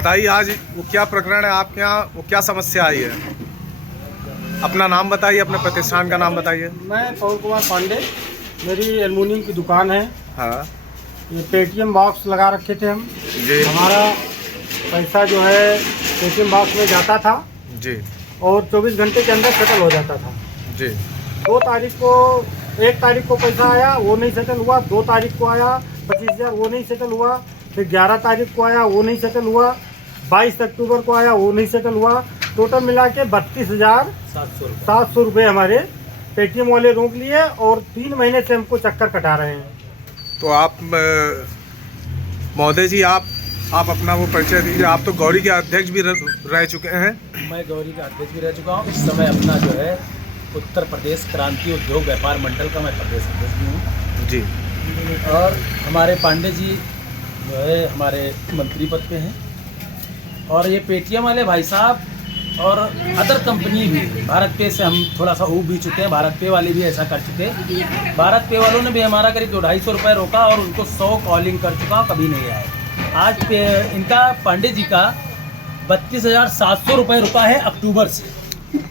बताइए आज वो क्या प्रकरण है आपके यहाँ, वो क्या समस्या आई है? अपना नाम बताइए, अपने प्रतिष्ठान का नाम बताइए। मैं पवन कुमार पांडे, मेरी एल्युमिनियम की दुकान है। हाँ ये पेटीएम बॉक्स लगा रखे थे हम जी। हमारा पैसा जो है पेटीएम बॉक्स में जाता था जी और 24 घंटे के अंदर सेटल हो जाता था जी। 1 तारीख को पैसा आया, वो नहीं सेटल हुआ। 2 तारीख को आया 25,000, वो नहीं सेटल हुआ। फिर 11 तारीख को आया, वो नहीं सेटल हुआ। 22 अक्टूबर को आया, वो नहीं सेटल हुआ। टोटल मिला के 32,700 रुपये हमारे पेटीएम वाले रोक लिए और 3 महीने से हमको चक्कर कटा रहे हैं। तो आप महोदय जी, आप अपना वो परिचय दीजिए। आप तो गौरी के अध्यक्ष भी रह चुके हैं। मैं गौरी का अध्यक्ष भी रह चुका हूँ। इस समय अपना जो है उत्तर प्रदेश क्रांति उद्योग व्यापार मंडल का मैं प्रदेश अध्यक्ष भी हूँ जी। और हमारे पांडे जी जो है हमारे मंत्री पद पे हैं। और ये पेटीएम वाले भाई साहब और अदर कंपनी भी, भारत पे से हम थोड़ा सा ऊब भी चुके हैं, भारत पे वाले भी ऐसा कर चुके हैं। भारत पे वालों ने भी हमारा करीब 200-250 रुपये रोका और उनको 100 कॉलिंग कर चुका, कभी नहीं आए। आज पे इनका पांडे जी का 32,700 रुपये रुका है अक्टूबर से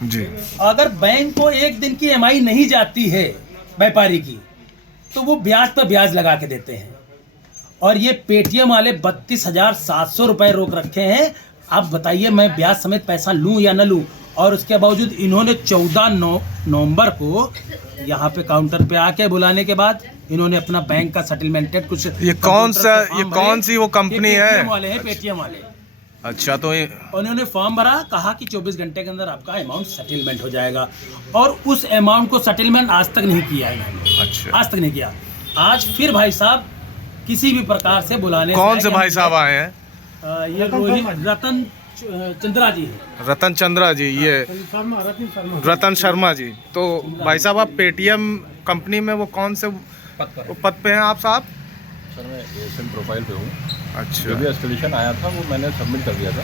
जी। अगर बैंक को एक दिन की EMI नहीं जाती है व्यापारी की, तो वो ब्याज पर ब्याज लगा के देते हैं। और ये पेटीएम वाले 32,700 रुपये रोक रखे हैं। आप बताइए मैं ब्याज समेत पैसा लूं या न लूं? और उसके बावजूद इन्होंने 14 नवंबर को यहाँ पे काउंटर पे आके बुलाने के बाद इन्होंने अपना बैंक का सेटलमेंटेड कुछ ये कौन सी वो कंपनी है? पेटीएम वाले हैं, पेटीएम वाले। अच्छा, तो उन्होंने फॉर्म भरा, कहा कि 24 घंटे के अंदर आपका अमाउंट सेटलमेंट हो जाएगा और उस अमाउंट को सेटलमेंट आज तक नहीं किया इन्होंने। अच्छा, आज तक नहीं किया। आज फिर भाई साहब किसी भी प्रकार से बुलाने कौन से भाई साहब आए हैं? ये रतन चंद्रा जी है। रतन चंद्रा जी, ये रतन शर्मा जी। तो भाई साहब, आप पेटीएम कंपनी में वो कौन से पद पे हैं आप साहब? सर मैं एएसएन प्रोफाइल पे हूँ। अच्छा। जो भी एस्केलेशन आया था वो मैंने सबमिट कर दिया था।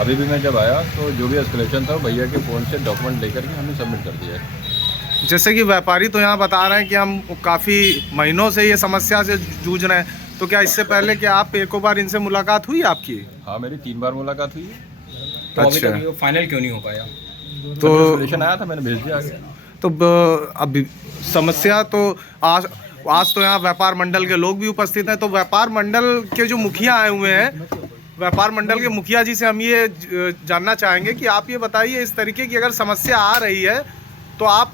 अभी भी मैं जब आया तो जो भी एस्केलेशन था भैया के फ़ोन से डॉक्यूमेंट लेकर के हमने सबमिट कर दिया है। जैसे कि व्यापारी तो यहाँ बता रहे हैं कि हम काफ़ी महीनों से ये समस्या से जूझ रहे हैं, तो क्या इससे पहले कि आप एक बार इनसे मुलाकात हुई आपकी? हाँ, मेरी 3 बार मुलाकात हुई है। तो अच्छा, अभी फाइनल क्यों नहीं हो पाया? तो एस्केलेशन आया था, मैंने भेज दिया आगे। तो अभी समस्या तो आज तो यहाँ व्यापार मंडल के लोग भी उपस्थित हैं। तो व्यापार मंडल के जो मुखिया आए हुए हैं, व्यापार मंडल के मुखिया जी से हम ये जानना चाहेंगे कि आप ये बताइए, इस तरीके की अगर समस्या आ रही है तो आप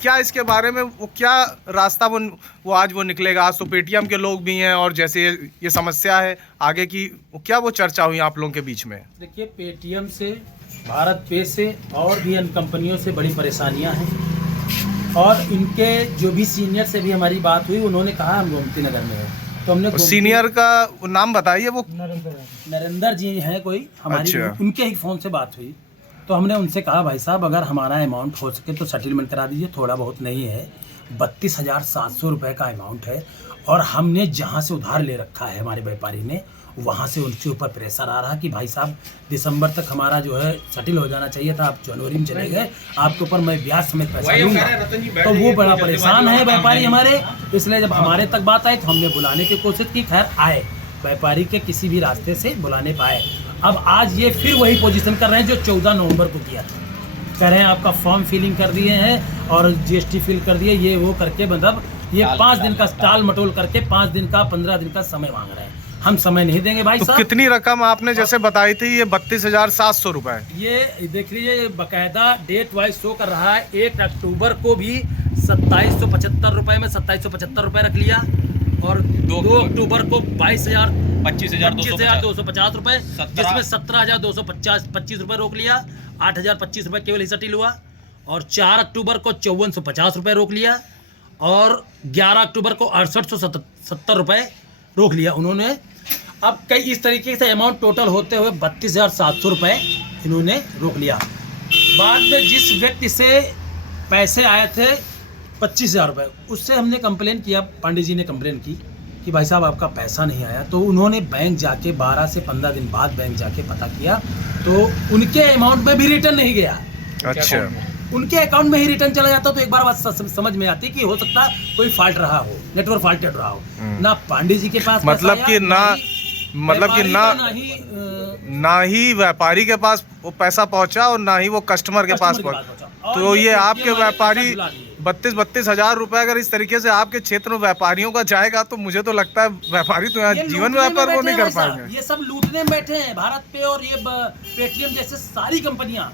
क्या इसके बारे में वो क्या रास्ता वो आज वो निकलेगा? आज तो पेटीएम के लोग भी हैं और जैसे ये समस्या है आगे की, क्या वो चर्चा हुई आप लोगों के बीच में? देखिए, पेटीएम से, भारत पे से और भी अन्य कंपनियों से बड़ी परेशानियां हैं। और इनके जो भी सीनियर से भी हमारी बात हुई, उन्होंने कहा हम गोमती नगर में हैं। तो हमने सीनियर का नाम बताइए। वो नरेंद्र जी हैं कोई हमारी। अच्छा। उनके ही फ़ोन से बात हुई तो हमने उनसे कहा भाई साहब अगर हमारा अमाउंट हो सके तो सेटलमेंट करा दीजिए, थोड़ा बहुत नहीं है। 32,700 रुपये का अमाउंट है और हमने जहाँ से उधार ले रखा है हमारे व्यापारी ने, वहाँ से उनके ऊपर प्रेशर आ रहा कि भाई साहब दिसंबर तक हमारा जो है सेटल हो जाना चाहिए था, आप जनवरी में चले गए, आपके ऊपर मैं ब्याज समेत पैसा लूँगा। तो वो बड़ा परेशान है व्यापारी हमारे। इसलिए जब हमारे तक बात आई तो हमने बुलाने की कोशिश की, खैर आए, व्यापारी के किसी भी रास्ते से बुलाने पाए। अब आज ये फिर वही पोजीशन कर रहे हैं जो 14 नवंबर को किया था। कह रहे हैं आपका फॉर्म फिलिंग कर दिए हैं और GST फिल कर दिए, ये वो करके मतलब ये 5 दिन का टाल मटोल करके 5 दिन का 15 दिन का समय मांग रहे हैं। हम समय नहीं देंगे भाई साहब। तो कितनी रकम आपने जैसे बताई थी? ये 32,700 रुपये। ये देख लीजिए, बाकायदा डेट वाइज शो कर रहा है। 1 अक्टूबर को भी 2775 रुपये में 2775 रुपये रख लिया और 2 अक्टूबर को 25,250 रुपये, जिसमें 17,225 रुपये रोक लिया। 8,025 रुपये केवल ही सेटल हुआ। और 4 अक्टूबर को 5,450 रुपये रोक लिया और 11 अक्टूबर को 6,870 रुपये रोक लिया उन्होंने। अब कई इस तरीके से अमाउंट टोटल होते हुए 32,700 रुपये इन्होंने रोक लिया। बाद में जिस व्यक्ति से पैसे आए थे 25,000 रुपये, उससे हमने कंप्लेन किया, पांडे जी ने कंप्लेन की कि भाई साहब आपका पैसा नहीं आया। तो उन्होंने बैंक जाके 12 से 15 दिन बाद बैंक जाके पता किया तो उनके अमाउंट में भी रिटर्न नहीं गया। अच्छा, उनके अकाउंट में ही रिटर्न चला जाता। तो एक बार बात समझ में आती कि हो सकता कोई फॉल्ट रहा हो, नेटवर्क फॉल्टेड रहा हो। ना पांडे जी के पास मतलब कि मतलब कि ना ही व्यापारी के पास वो पैसा पहुंचा और ना ही वो कस्टमर के पास पहुंचा। तो ये आपके व्यापारी 32 हज़ार रुपए अगर इस तरीके से आपके क्षेत्र में व्यापारियों का जाएगा तो मुझे तो लगता है व्यापारी तो यहाँ जीवन व्यापार वो नहीं कर पाएंगे। ये सब लूटने में बैठे हैं। भारत पे और ये पेटीएम जैसे सारी कंपनियां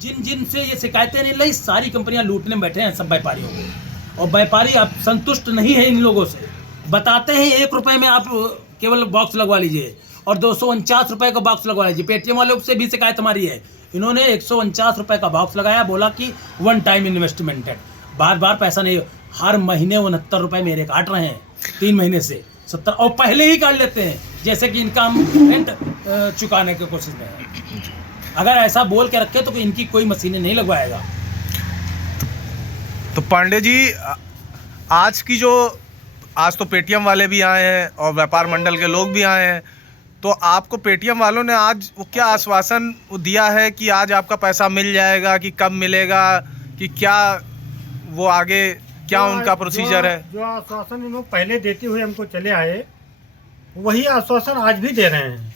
जिन से ये शिकायतें नहीं लाई, सारी कंपनियां लूटने में बैठे हैं सब व्यापारियों को। और व्यापारी अब संतुष्ट नहीं है इन लोगों से। बताते हैं 1 रुपए में आप केवल बॉक्स लगवा लीजिए और 249 रुपए का बॉक्स लगवा लीजिए। पेटीएम वालों से भी शिकायत हमारी है, इन्होंने 149 रुपए का बॉक्स लगाया, बोला कि 1 टाइम इन्वेस्टमेंट है, बार बार पैसा नहीं। हर महीने 69 रुपए मेरे काट रहे हैं 3 महीने से 70, और पहले ही काट लेते हैं जैसे कि इनका हम रेंट चुकाने की कोशिश में है। अगर ऐसा बोल के रखे तो इनकी कोई मशीनें नहीं लगवाएगा। तो पांडे जी आज तो पेटीएम वाले भी आए हैं और व्यापार मंडल के लोग भी आए हैं, तो आपको पेटीएम वालों ने आज वो क्या आश्वासन दिया है कि आज आपका पैसा मिल जाएगा, कि कब मिलेगा, कि क्या वो आगे क्या उनका प्रोसीजर है? जो आश्वासन इन्होंने पहले देते हुए हमको चले आए वही आश्वासन आज भी दे रहे हैं।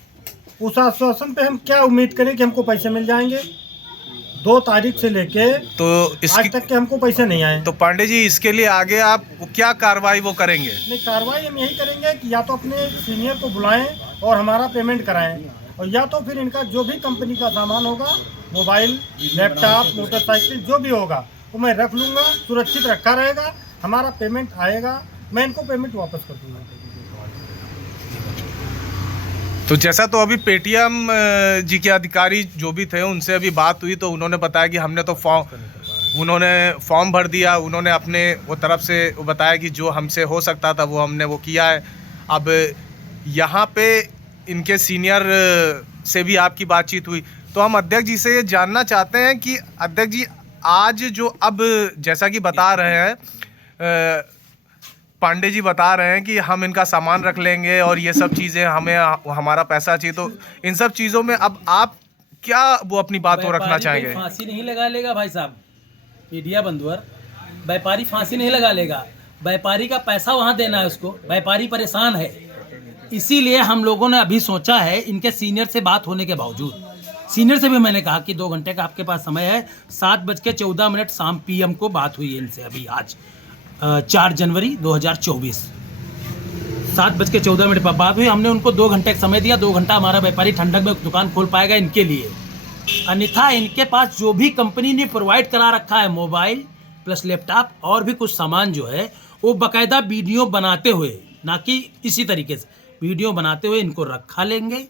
उस आश्वासन पे हम क्या उम्मीद करें कि हमको पैसे मिल जाएंगे? 2 तारीख से लेके तो आज तक के हमको पैसे नहीं आए। तो पांडे जी इसके लिए आगे आप क्या कार्रवाई वो करेंगे? नहीं, कार्रवाई हम यही करेंगे कि या तो अपने सीनियर को बुलाएं और हमारा पेमेंट कराएं, और या तो फिर इनका जो भी कंपनी का सामान होगा, मोबाइल, लैपटॉप, मोटरसाइकिल जो भी होगा वो मैं रख लूँगा, सुरक्षित रखा रहेगा। हमारा पेमेंट आएगा, मैं इनको पेमेंट वापस कर दूँगा। तो जैसा तो अभी पेटीएम जी के अधिकारी जो भी थे उनसे अभी बात हुई तो उन्होंने बताया कि हमने तो फॉर्म भर दिया, उन्होंने अपने वो तरफ से वो बताया कि जो हमसे हो सकता था वो हमने वो किया है। अब यहाँ पे इनके सीनियर से भी आपकी बातचीत हुई, तो हम अध्यक्ष जी से ये जानना चाहते हैं कि अध्यक्ष जी आज जो अब जैसा कि बता रहे हैं पांडे जी बता रहे हैं कि हम इनका सामान रख लेंगे और ये सब चीज़ें हमें हमारा पैसा चाहिए, तो इन सब चीज़ों में अब आप क्या वो अपनी बात को रखना चाहेंगे? फांसी नहीं लगा लेगा भाई साहब, मीडिया बंधुअर, व्यापारी फांसी नहीं लगा लेगा। व्यापारी का पैसा वहाँ देना है उसको, व्यापारी परेशान है। इसीलिए हम लोगों ने अभी सोचा है, इनके सीनियर से बात होने के बावजूद, सीनियर से भी मैंने कहा कि 2 घंटे का आपके पास समय है। 7:14 शाम PM को बात हुई है इनसे अभी, आज 4 जनवरी 2024 7:14 पर बात हुई। हमने उनको 2 घंटे का समय दिया। 2 घंटा हमारा व्यापारी ठंडक में दुकान खोल पाएगा इनके लिए, अन्यथा इनके पास जो भी कंपनी ने प्रोवाइड करा रखा है, मोबाइल प्लस लैपटॉप और भी कुछ सामान जो है, वो बाकायदा वीडियो बनाते हुए, ना कि इसी तरीके से वीडियो बनाते हुए इनको रखा लेंगे।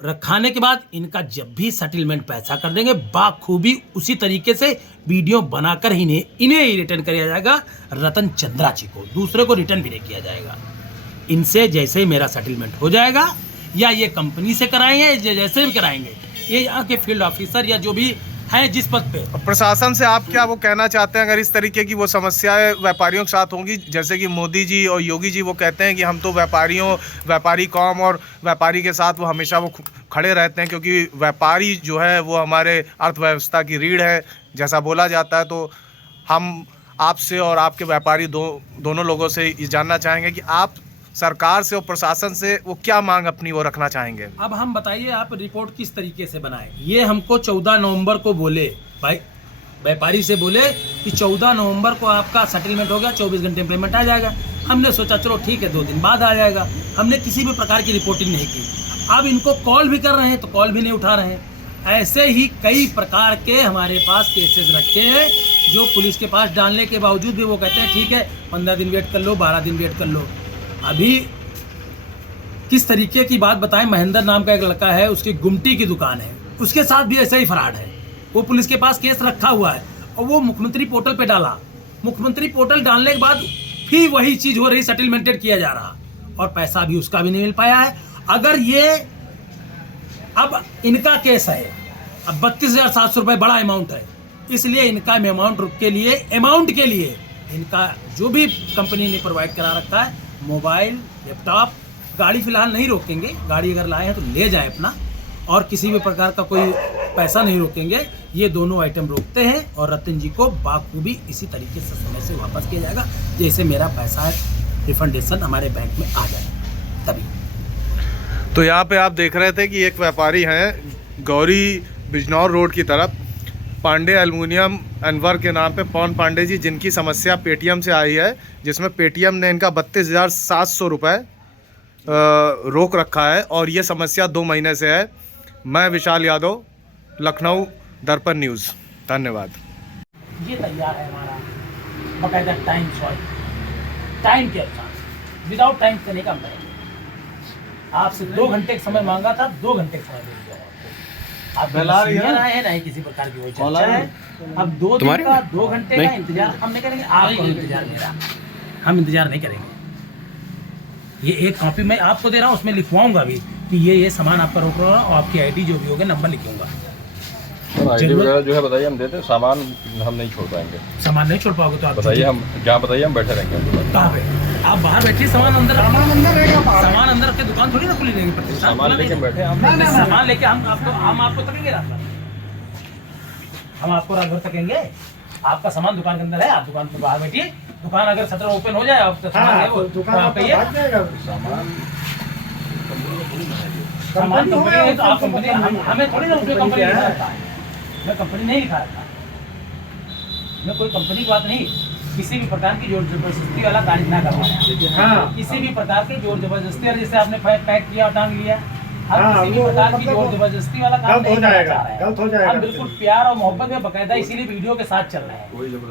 रखाने के बाद इनका जब भी सेटलमेंट पैसा कर देंगे, बाखूबी उसी तरीके से वीडियो बनाकर इन्हें ही रिटर्न किया जाएगा रतन चंद्रा जी को, दूसरे को रिटर्न भी नहीं किया जाएगा। इनसे जैसे ही मेरा सेटलमेंट हो जाएगा, या ये कंपनी से कराएंगे, जैसे भी कराएंगे, ये यहाँ के फील्ड ऑफिसर या जो भी हैं जिस पद पे। प्रशासन से आप क्या वो कहना चाहते हैं अगर इस तरीके की वो समस्याएं व्यापारियों के साथ होंगी, जैसे कि मोदी जी और योगी जी वो कहते हैं कि हम तो व्यापारी कौम और व्यापारी के साथ वो हमेशा वो खड़े रहते हैं, क्योंकि व्यापारी जो है वो हमारे अर्थव्यवस्था की रीढ़ है जैसा बोला जाता है। तो हम आपसे और आपके व्यापारी दोनों लोगों से ये जानना चाहेंगे कि आप सरकार से और प्रशासन से वो क्या मांग अपनी वो रखना चाहेंगे? अब हम बताइए, आप रिपोर्ट किस तरीके से बनाए? ये हमको 14 नवंबर को बोले, भाई व्यापारी से बोले कि 14 नवंबर को आपका सेटलमेंट हो गया, 24 घंटे में पेमेंट आ जाएगा। हमने सोचा चलो ठीक है, 2 दिन बाद आ जाएगा। हमने किसी भी प्रकार की रिपोर्टिंग नहीं की। अब इनको कॉल भी कर रहे हैं तो कॉल भी नहीं उठा रहे हैं। ऐसे ही कई प्रकार के हमारे पास केसेस रखे हैं, जो पुलिस के पास डालने के बावजूद भी वो कहते हैं ठीक है 15 दिन वेट कर लो, 12 दिन वेट कर लो। अभी किस तरीके की बात बताएं, महेंद्र नाम का एक लड़का है, उसकी गुमटी की दुकान है, उसके साथ भी ऐसा ही फ्रॉड है। वो पुलिस के पास केस रखा हुआ है और वो मुख्यमंत्री पोर्टल पे डाला। मुख्यमंत्री पोर्टल डालने के बाद फिर वही चीज हो रही, सेटलमेंटेड किया जा रहा और पैसा भी उसका भी नहीं मिल पाया है। अगर ये अब इनका केस है, अब 32,700 रुपये बड़ा अमाउंट है, इसलिए इनका अमाउंट के लिए इनका जो भी कंपनी ने प्रोवाइड करा रखा है, मोबाइल, लैपटॉप, गाड़ी फिलहाल नहीं रोकेंगे, गाड़ी अगर लाए हैं तो ले जाए अपना, और किसी भी प्रकार का कोई पैसा नहीं रोकेंगे। ये दोनों आइटम रोकते हैं और रतन जी को बाखूबी इसी तरीके से समय से वापस किया जाएगा, जैसे मेरा पैसा है रिफंडेशन हमारे बैंक में आ जाए तभी। तो यहाँ पे आप देख रहे थे कि एक व्यापारी हैं गौरी बिजनौर रोड की तरफ, पांडे एल्युमिनियम एंड वर्क के नाम पे पवन पांडे जी, जिनकी समस्या पेटीएम से आई है, जिसमें पेटीएम ने इनका 32,700 रुपये रोक रखा है और ये समस्या 2 महीने से है। मैं विशाल यादव, लखनऊ दर्पण न्यूज़। धन्यवाद। ये तैयार है हमारा बाकायदा टाइम सॉइल, टाइम के अनुसार, विदाउट टाइम से नहीं काम करेंगे। आपसे 2 घंटे का समय मांगा था, 2 घंटे का समय दे दिया आपको। आप सीनियर आए हैं, नहीं किसी प्रकार की कोई चर्चा है। अब 2 दिन का 2 घंटे का इंतजार हम नहीं करेंगे, आपको इंतजार मेरा, हम इंतजार नहीं करेंगे। ये एक कॉपी मैं आपको दे रहा हूँ, उसमें लिखवाऊंगा भी कि ये सामान आपका रोक रहा हूँ और आपकी आईडी जो भी होगा नंबर लिखूंगा। आईडी वगैरह जो है बताइए, हम देते हैं, सामान हम नहीं छोड़ पाएंगे। सामान नहीं छोड़ पाओगे तो आप बताइए, हम जहाँ बताइए हम बैठे रहेंगे। कहाँ पे? आप बाहर बैठिए, सामान अंदर रहेगा। सामान अंदर के दुकान थोड़ी ना खुली रहेगी, प्रतिष्ठान सामान लेके बैठे हम। सामान लेके हम आपको तकेंगे रात भर, हम आपको रात भर तकेंगे। आपका सामान दुकान के अंदर है, आप दुकान के बाहर बैठिए। दुकान अगर शटर ओपन हो जाए, आप सामान है वो दुकान कहिए। सामान कंपनी है तो आप कंपनी, हमें थोड़ी ना उसमें कंपनी लिखा रहता है। मैं कंपनी नहीं लिखा रहता, मैं कोई कंपनी की बात नहीं। किसी भी प्रकार की जोर जबरदस्ती वाला कार्य ना करवाना। हाँ, किसी भी प्रकार की जोर जबरदस्ती, जैसे आपने पैक किया, टांग लिया, हम किसी भी प्रकार की जोर जबरदस्ती वाला काम नहीं करना चाह रहे हैं। हम बिल्कुल प्यार और मोहब्बत में बकायदा इसीलिए वीडियो के साथ चल रहे हैं।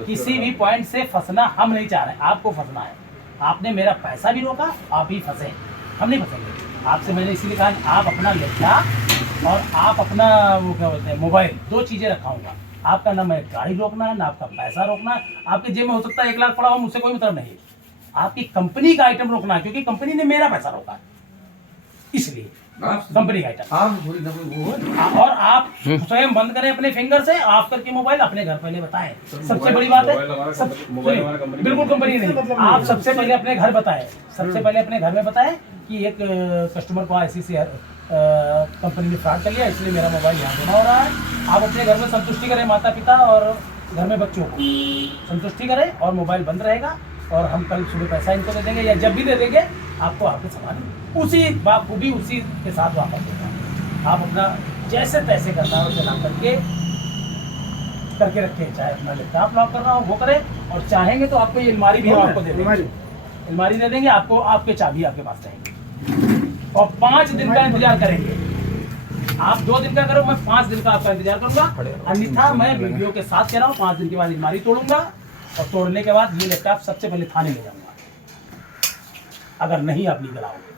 किसी भी पॉइंट से फंसना हम नहीं चाह रहे हैं, आपको फंसना है। आपने मेरा पैसा भी रोका, आप ही फंसे, हम नहीं फंसेंगे। आपसे मैंने इसीलिए कहा आप अपना लैपटॉप और आप अपना वो क्या बोलते हैं मोबाइल, 2 चीज़ें रखाऊंगा। आपका ना मैं गाड़ी रोकना है, ना आपका पैसा रोकना है। आपके जेब में हो सकता है 1 लाख पड़ा हो, मुझसे कोई मतलब नहीं। आपकी कंपनी का आइटम रोकना है, क्योंकि कंपनी ने मेरा पैसा रोका है, इसलिए कंपनी का आइटम। और आप स्वयं बंद करें अपने फिंगर से, ऑफ करके मोबाइल अपने घर पहले बताएं। सबसे बड़ी बात है, बिल्कुल कंपनी नहीं, आप सबसे पहले अपने घर बताएं। सबसे पहले अपने घर में बताएं कि एक कस्टमर को ICC कंपनी ने फ्रॉड कर लिया, इसलिए मेरा मोबाइल यहाँ देना हो रहा है। आप अपने घर में संतुष्टि करें, माता पिता और घर में बच्चों को संतुष्टि करें, और मोबाइल बंद रहेगा। और हम कल सुबह पैसा इनको दे देंगे, या जब भी दे देंगे आपको आपके सामान उसी बाखूबी उसी के साथ वापस देगा। आप अपना जैसे तैसे करना है उसे ना करके रखें। चाहे अपना लैपटॉप लॉक करना हो वो करें, और चाहेंगे तो आपको ये अलमारी भी हम आपको दे देंगे, अलमारी दे देंगे आपको, आपके चाबी आपके पास रहेंगे। और 5 दिन का इंतजार करेंगे। आप 2 दिन का करो, मैं 5 दिन का आपका इंतजार करूंगा। अन्यथा मैं वीडियो के साथ कह रहा हूँ, 5 दिन के बाद अलमारी तोड़ूंगा, और तोड़ने के बाद ये लैपटॉप सबसे पहले थाने ले जाऊंगा। अगर नहीं आप लीगल आओगे,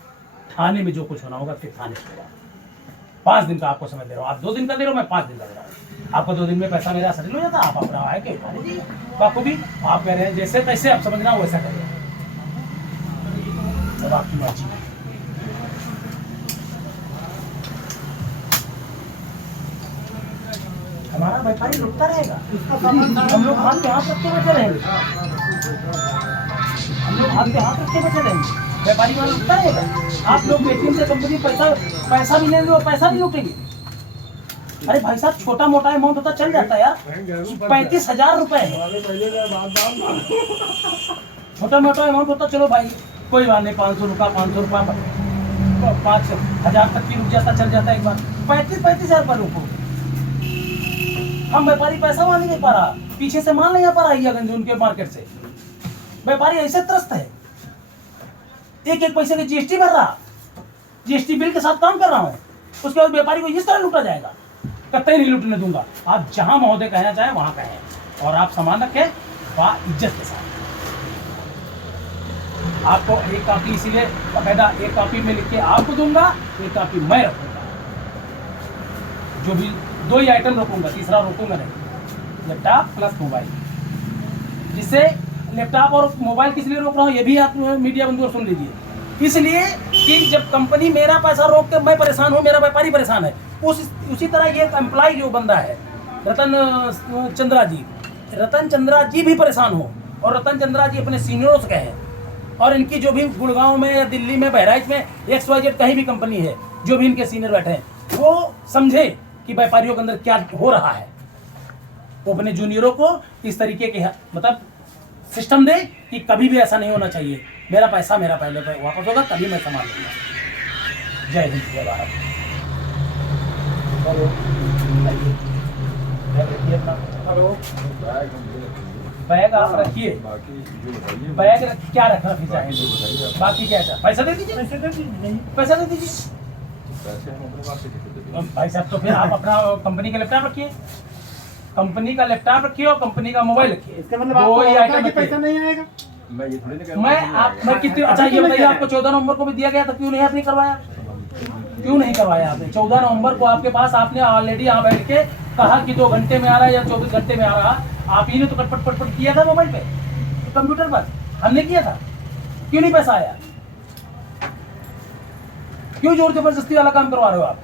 थाने में जो कुछ होना होगा फिर थाने से होगा। 5 दिन का आपको समय दे रहा हूँ, आप 2 दिन का दे रहे हो, मैं 5 दिन का दे रहा हूँ। आपको 2 दिन में पैसा मेरा सेटल हो जाता, आप अपना आए के उठा लीजिए। आपको भी आप कह रहे हैं जैसे तैसे आप समझना वैसा करिए, अब आपकी मर्जी है। हमारा व्यापारी लुटता रहेगा, हम लोग हाथ पे हाथ रख के बैठे रहेंगे, हम लोग हाथ पे हाथ रख के बैठे रहेंगे। व्यापारी वाला लुटता रहेगा। आप लोग पेटीएम से कंपनी पैसा भी लेंगे और पैसा भी लूटेंगे। अरे भाई साहब, छोटा मोटा अमाउंट होता चल जाता है यार, 35,000 रुपए है। छोटा मोटा अमाउंट होता चलो भाई कोई बात नहीं, 500 रुपया 5,000 तक की रुक जाता, चल जाता एक बार। 35,000 रुपये रुको, हम व्यापारी पैसा वहां नहीं दे पा रहा, पीछे से माल नहीं आ पा रहा है उनके मार्केट से। व्यापारी ऐसे त्रस्त है, एक पैसे की GST भर रहा, GST बिल के साथ काम कर रहा हूँ, उसके बाद व्यापारी को इस तरह लूटा जाएगा। कतई नहीं लूटने दूंगा। आप जहां महोदय कहना चाहें वहां कहें, और आप सामान रखें इज्जत के साथ। आपको एक कॉपी इसीलिए बाकायदा एक कॉपी में लिख के आपको दूंगा, एक कॉपी मैं रखूंगा। जो भी 2 ही आइटम रखूंगा, तीसरा रोकूंगा नहीं। लैपटॉप प्लस मोबाइल, जिससे लैपटॉप और मोबाइल किस लिए रोक रहा हूँ ये भी आप मीडिया बंधु सुन लीजिए। इसलिए कि जब कंपनी मेरा पैसा रोक के मैं परेशान हूँ, मेरा व्यापारी परेशान है, उसी तरह ये एम्प्लॉय जो बंदा है रतन चंद्रा जी भी परेशान हो। और रतन चंद्रा जी अपने सीनियरों से कहे, और इनकी जो भी गुड़गांव में या दिल्ली में बहराइच में XYZ कहीं भी कंपनी है, जो भी इनके सीनियर बैठे हैं, वो समझे कि व्यापारियों के अंदर क्या हो रहा है। वो अपने जूनियरों को इस तरीके के मतलब सिस्टम दे कि कभी भी ऐसा नहीं होना चाहिए। मेरा पैसा मेरा पहले वापस होगा, तभी मैं सामान लूँगा। जय हिंद जय भारत। हेलो, आइए। बैग रखिए अपना। हेलो, बैग हम ये रखेंगे, बैग आप रखिए। बाकी जो बताइए बैग क्या रखना फिर बाकी चाहेंगे? जो बताइए आप। बाकी क्या चाहिए? पैसा दे दीजिए। पैसे दे दीजिए। पैसा दे दीजिए। पैसे हम अपने पास से कैसे दे देंगे? भाई साहब तो फिर आप अपना कंपनी का लैपटॉप रखिए, कंपनी का लैपटॉप रखिए और कंपनी का मोबाइल रखिए। इसका मतलब दो आपको ही लगता है आइटम कि रखिए। पैसा नहीं आएगा? मैं ये थोड़ी ना कह रहा हूँ मैं कि नहीं आप आएगा। मैं कितने अच्छा ये बताइए, आपको 14 नवंबर को भी दिया गया था, क्यों नहीं आपने करवाया? क्यों नहीं करवाया आपने? 14 नवंबर को आपके पास आपने ऑलरेडी यहाँ बैठ के कहा कि 2 घंटे में आ रहा है या 24 घंटे में आ रहा। आप ही ने तो कटपट पटपट किया था मोबाइल पे, कंप्यूटर पर हमने किया था। क्यों नहीं पैसा आया? क्यों जोर जबरदस्ती वाला काम करवा रहे हो आप?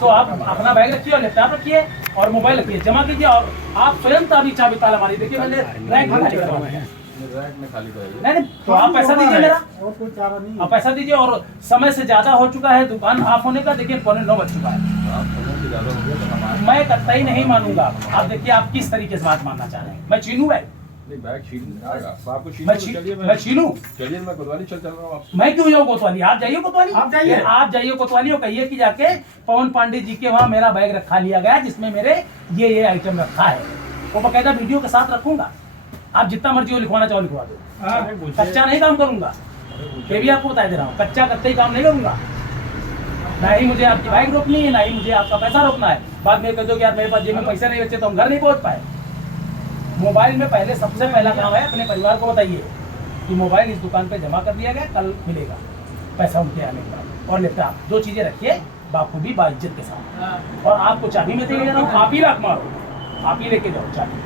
तो आप अपना बैग रखिए और लैपटॉप रखिए और मोबाइल रखिए, जमा कीजिए और आप स्वयं चाबी चाबी ताला मारी। देखिए मैंने रैक खाली करवाया है। रैक में खाली कराइए। नहीं नहीं, तो आप पैसा दीजिए मेरा, और कोई चारा नहीं आप पैसा दीजिए। और समय से ज्यादा हो चुका है दुकान ऑफ होने का, देखिए 9:15 बज चुका है। आप समय से ज़्यादा हो गया तो हमारे मैं कतई नहीं मानूंगा। आप देखिए आप किस तरीके से बात मानना चाह रहे हैं। मैं छीनू बैग? नहीं, बैग छीन आएगा। तो आपको छीन मैं तो चलिए मैं छीनू? चलिए मैं कोतवाली चल रहा हूँ आपसे। मैं क्यों जाऊँ कोतवाली? आप जाइए कोतवाली। आप जाइए। आप जाइए कोतवाली और कहिए कि जाके पवन पांडे जी के वहाँ मेरा बैग रखा लिया गया जिसमें मेरे ये आइटम रखा है। वो बकायदा वीडियो के साथ रखूंगा। आप जितना मर्जी हो लिखवाना चाहो लिखवा दो। कच्चा नहीं काम करूंगा, ये भी आपको बता दे रहा हूँ। कच्चा कत्ते काम नहीं करूंगा। ना ही मुझे आपकी बाइक रोकनी है, ना ही मुझे आपका पैसा रोकना है। बाद में कह दो कि यार मेरे पास जेब में पैसे नहीं बचे तो हम घर नहीं पहुंच पाए। मोबाइल में पहले सबसे पहला काम है अपने परिवार को बताइए कि मोबाइल इस दुकान पे जमा कर दिया गया, कल मिलेगा पैसा उनके आने के बाद। और लैपटॉप, 2 चीजें रखिए बाखूबी बाइज्जत के साथ। और आपको चाबी में दे रहा हूँ, आप ही लाख मारो, आप ही लेके जाओ चाबी।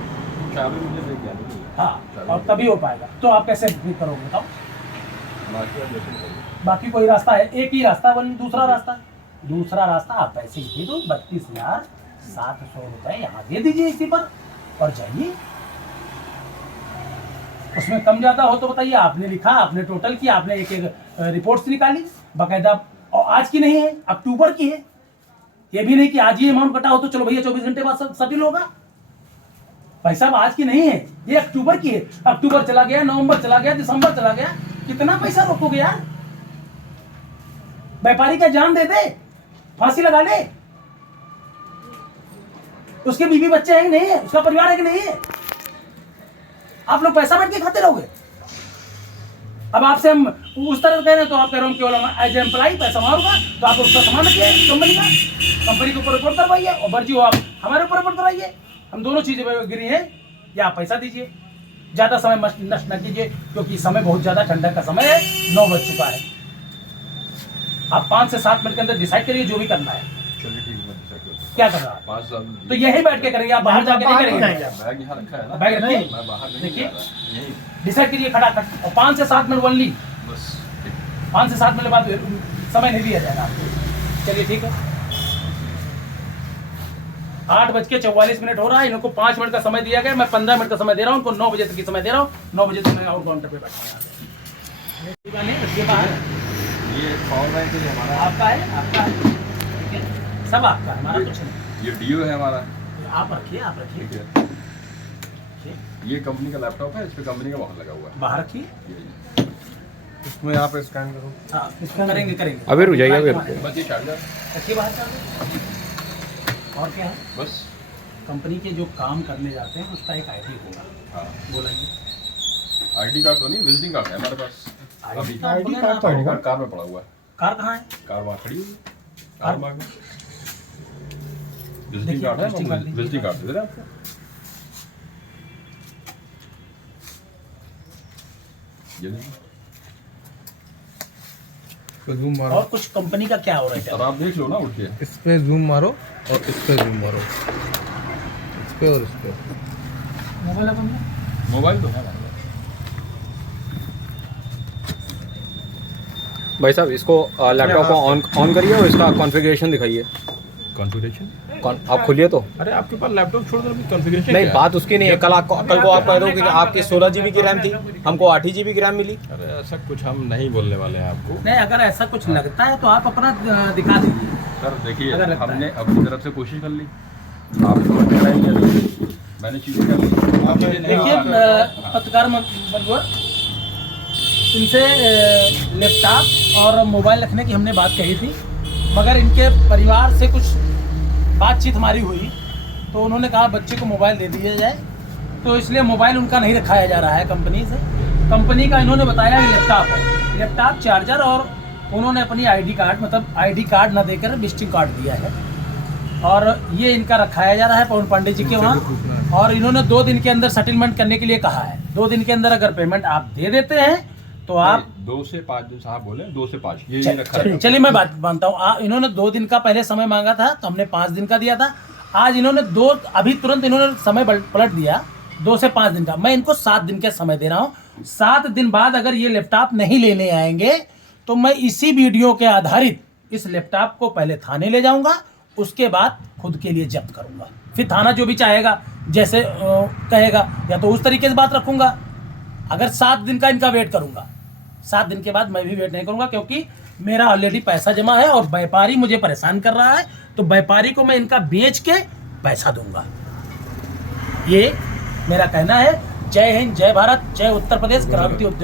चाबी मुझे लेके आनी है। हाँ, और तभी हो पाएगा। तो आप कैसे बुकिंग करोगे बताओ? बाकी आप जैसे बताइए। बाकी कोई रास्ता है? एक ही रास्ता बोलिए। दूसरा रास्ता आप पैसे दे दो, 32,700 रुपए यहाँ दे दीजिए इसी पर और जाइए। उसमें कम ज्यादा हो तो बताइए। आपने लिखा, आपने टोटल किया, आपने एक रिपोर्ट्स निकाली बाकायदा, और आज की नहीं है, अक्टूबर की है। ये भी नहीं कि आज ही अमाउंट कटा हो तो चलो भैया 24 घंटे बाद सेटल होगा। भाई साहब आज की नहीं है, ये अक्टूबर की है। अक्टूबर चला गया, नवंबर चला गया, दिसंबर चला गया, कितना पैसा रोकोगे यार? व्यापारी का जान दे दे, फांसी लगा ले। उसके बीवी बच्चे हैं कि नहीं है? उसका परिवार है कि नहीं है? आप लोग पैसा बैठ के खाते रहोगे। अब आपसे हम उस तरह कह रहे हैं तो आप कह रहे हो केवल एज एम्प्लॉई पैसा मारूंगा, तो आप उसका सामान रखिए कंपनी का, कंपनी के ऊपर रिपोर्ट करवाइए और बर्जी हो आप हमारे ऊपर रिपोर्ट करवाइए। हम दोनों चीजें गिरी हैं, या आप पैसा दीजिए, ज्यादा समय नष्ट न कीजिए क्योंकि समय बहुत ज्यादा ठंडक का समय है, 9 बज चुका है। आप 5 से 7 मिनट के अंदर डिसाइड करिए जो भी करना है। चलिए ठीक है, मैं डिसाइड करता हूँ। क्या करना है? 5 साल तो यही बैठ के करेंगे, आप बाहर जाके नहीं करेंगे। बैग यहाँ रखा है ना। बैग रखिए, मैं बाहर नहीं देखिए। जा रहा। यहीं डिसाइड करिए खटाखट, और 5 से 7 मिनट ओनली। बस ठीक है। 5 से 7 मिनट बाद समय नहीं दिया जाएगा आपको। चलिए ठीक है। 8:44 हो रहा है। इनको 5 मिनट का समय दिया गया, मैं 15 मिनट का समय दे रहा हूँ उनको। 9 बजे तक की समय दे रहा हूँ। 9 बजे तक मैं और काउंटर पे बैठा हूँ। ये पावर बैंक है, ये हमारा आपका है, आपका है, ठीक है? सब आपका है, हमारा कुछ नहीं। ये डीओ है हमारा। आप रखिए, आप रखिए, ठीक है। ठीक। ये कंपनी का लैपटॉप है, इस पे कंपनी का बाहर लगा हुआ है। बाहर रखिए। ये इसमें यहाँ पे स्कैन करो। हाँ, इसको करेंगे करेंगे। अभी रुक जाइए, अभी बाहर बस ये चार्जर। रखिए, बाहर चार्जर। और क्या है? बस कंपनी के जो काम करने जाते हैं उसका एक आईडी होगा। हाँ, बोलाइए। आईडी कार्ड तो नहीं, विजिटिंग कार्ड है हमारे पास। आईडी अभी कार्ड ID बगैर कार्ड आप- तो आईडी कार्ड कार में पड़ा हुआ है। कार कहाँ है? कार वहाँ खड़ी हुई है। कार- कार मांग विजिटिंग देखिए, कार्ड है, विजिटिंग कार्ड लीजिए। विजिटिंग कार्ड दे रहे हैं आपको। ये नहीं, तो जूम मारो, और कुछ कंपनी का क्या हो रहा है? अब आप देख लो ना उठ के। इस पे जूम मारो और इस पे जूम मारो, इस पे और इस पे। मोबाइल है मोबाइल तो है हमारे पास। भाई साहब इसको लैपटॉप को ऑन करिए और इसका कॉन्फ़िगरेशन दिखाइए। कॉन्फ़िगरेशन? आप खोलिए तो। अरे आपके पास लैपटॉप छोड़ दो, अभी कॉन्फ़िगरेशन नहीं, बात उसकी नहीं है। कल को आप कह दो कि आपकी 16 GB की रैम थी, हमको 8 GB की रैम मिली। अरे ऐसा कुछ हम नहीं बोलने वाले हैं आपको। नहीं, अगर ऐसा कुछ लगता है तो आप अपना दिखा दीजिए। सर देखिए, अगर लगता हमने अपनी तरफ से कोशिश कर ली, आप समझ में नहीं किया, मैंने चीज़ें कर ली। देखिए पत्रकार बंधुआ, इनसे लैपटॉप और मोबाइल रखने की हमने बात कही थी, मगर इनके परिवार से कुछ बातचीत हमारी हुई तो उन्होंने कहा बच्चे को मोबाइल दे दिया जाए, तो इसलिए मोबाइल उनका नहीं रखाया जा रहा है कंपनी से। कंपनी का इन्होंने बताया कि लैपटॉप चार्जर, और उन्होंने अपनी आईडी कार्ड, मतलब आईडी कार्ड ना देकर विजिटिंग कार्ड दिया है, और ये इनका रखाया जा रहा है पवन पांडे जी के वहाँ। और इन्होंने 2 दिन के अंदर सेटलमेंट करने के लिए कहा है। 2 दिन के अंदर अगर पेमेंट आप दे देते हैं तो आप 2 से 5 दिन साहब बोले, 2 से 5 ये रखा है। चलिए मैं बात मानता हूँ। इन्होंने 2 दिन का पहले समय मांगा था तो हमने 5 दिन का दिया था। आज इन्होंने अभी तुरंत इन्होंने समय पलट दिया 2 से 5 दिन का। मैं इनको 7 दिन का समय दे रहा हूँ। 7 दिन बाद अगर ये लैपटॉप नहीं लेने आएंगे तो मैं इसी वीडियो के आधारित इस लैपटॉप को पहले थाने ले जाऊंगा, उसके बाद खुद के लिए जब्त करूंगा। फिर थाना जो भी चाहेगा, जैसे कहेगा, या तो उस तरीके से बात रखूंगा। अगर 7 दिन का इनका वेट करूंगा, 7 दिन के बाद मैं भी वेट नहीं करूंगा, क्योंकि मेरा ऑलरेडी पैसा जमा है और व्यापारी मुझे परेशान कर रहा है, तो व्यापारी को मैं इनका बेच के पैसा दूंगा। ये मेरा कहना है। जय हिंद, जय भारत, जय उत्तर प्रदेश क्रांति उद्योग।